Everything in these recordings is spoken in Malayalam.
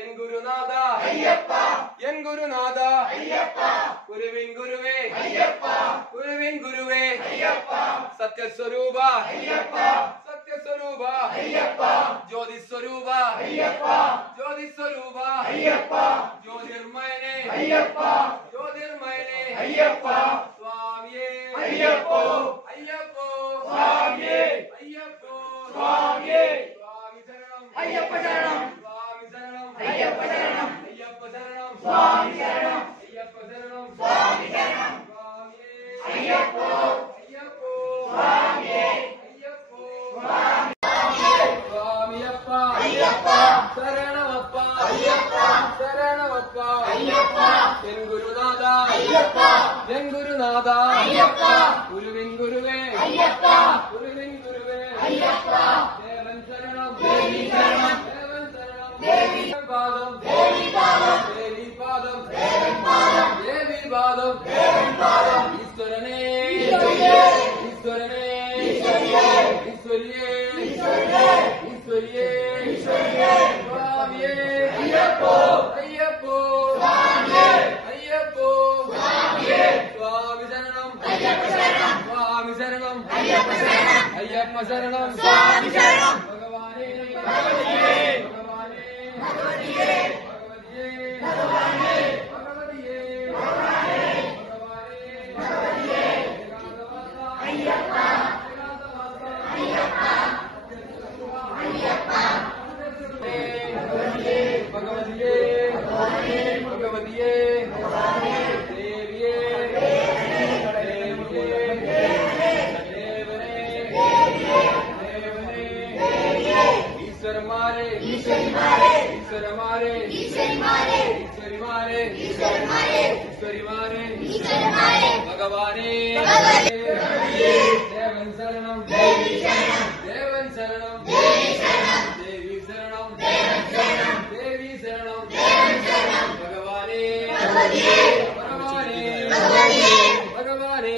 എൻ ഗുരുനാഥ എൻ ഗുരുനാഥ ഗുരുവിൻ ഗുരുവേ ഗുരുവിൻ ഗുരുവേ സത്യസ്വരൂപ സത്യസ്വരൂപ ജ്യോതിസ്വരൂപ ജ്യോതിസ്വരൂപ ജ്യോതിർമയനെ ജ്യോതിർമയനെ സ്വാമിയേ അയ്യപ്പോ അയ്യപ്പോ സ്വാമിയേ അയ്യപ്പോ സ്വാമിയേ സ്വാമി ശരണം അയ്യപ്പ ശരണം സ്വാമി ശരണം അയ്യപ്പ ശരണം അയ്യപ്പ ശരണം സ്വാമി ശരണം അയ്യപ്പ ശരണം സ്വാമി ശരണം സ്വാമിയേ അയ്യപ്പോ അയ്യപ്പോ സ്വാമിയേ അയ്യപ്പോ സ്വാമിയപ്പ അയ്യപ്പ ശരണമപ്പ അയ്യപ്പ ശരണമപ്പ അയ്യപ്പ എൻ ഗുരുനാഥ അയ്യപ്പ എൻ ഗുരുനാഥ അയ്യപ്പ ഗുരുവിൻ ഗുരുവേ അയ്യപ്പ ഗുരുവിൻ ഗുരുവേ അയ്യപ്പ ദേവൻ ശരണം ദേവി ശരണം ദേവൻ ശരണം ദേവി പാദം ദേവി പാദം ദേവി പാദം ദേവി പാദം ദേവി പാദം ദേവി പാദം ഈശ്വരനേ ഈശ്വരനേ ഈശ്വരിയേ ഈശ്വരിയേ ഈശ്വരിയേ സ്വാമിയേ അയ്യപ്പോ അയ്യപ്പോ സ്വാമിയേ അയ്യപ്പോ സ്വാമിയേ സ്വാമി ശരണം അയ്യപ്പ ശരണം സ്വാമി ശരണം അയ്യപ്പ ശരണം അയ്യപ്പ ശരണം സ്വാമി ശരണം ഭഗവാനേ ഭഗവതിയേ ഭഗവാനേ ഭഗവതിയേ ഭഗവതിയേ ഭഗവതിയേ ഭഗവാനേ ഭഗവാനേ അയ്യപ്പ ഭഗവതിയേ ഭഗവതിയേ ദേവിയേ ദേവിയേ ദേവനേ ദേവനേ ഈശ്വരന്മാരെ ഈശ്വരന്മാരെ ഈശ്വരന്മാരെ ഈശ്വരിമാരെ ഈശ്വരിമാരെ ഈശ്വരിമാരെ ഭഗവാനേ ദേവൻ ശരണം ദേവി ശരണം ദേവൻ ശരണം ദേവി ശരണം ദേവി ശരണം ദേവി ശരണം ഭഗവാനേ ഭഗവാനേ ഭഗവാനേ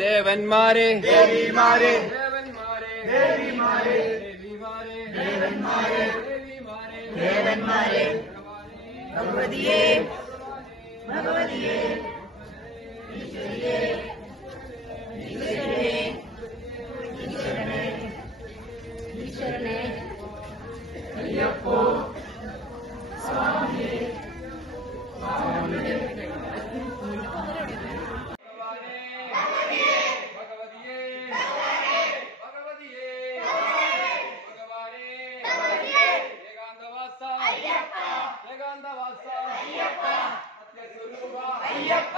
ദേവന്മാരെ ദേവിമാരെ ദേവന്മാരെ ദേവിമാരെ ദേവിമാരെ ദേവന്മാരെ ദേവിമാരെ ദേവന്മാരെ ഭഗവതിയേ ഭഗവതിയേ ഈശ്വരിയേ ഈശ്വരനേ ഈശ്വരനേ ഈശ്വരനേ അയ്യപ്പോ സ്വാമിയേ സ്വാമിയേ ഭഗവതിയേ ഭഗവതിയേ ഭഗവാനേ ഏകാന്തവാസ അയ്യപ്പ ഏകാന്തവാസ അയ്യപ്പ സത്യസ്വരൂപ അയ്യപ്പ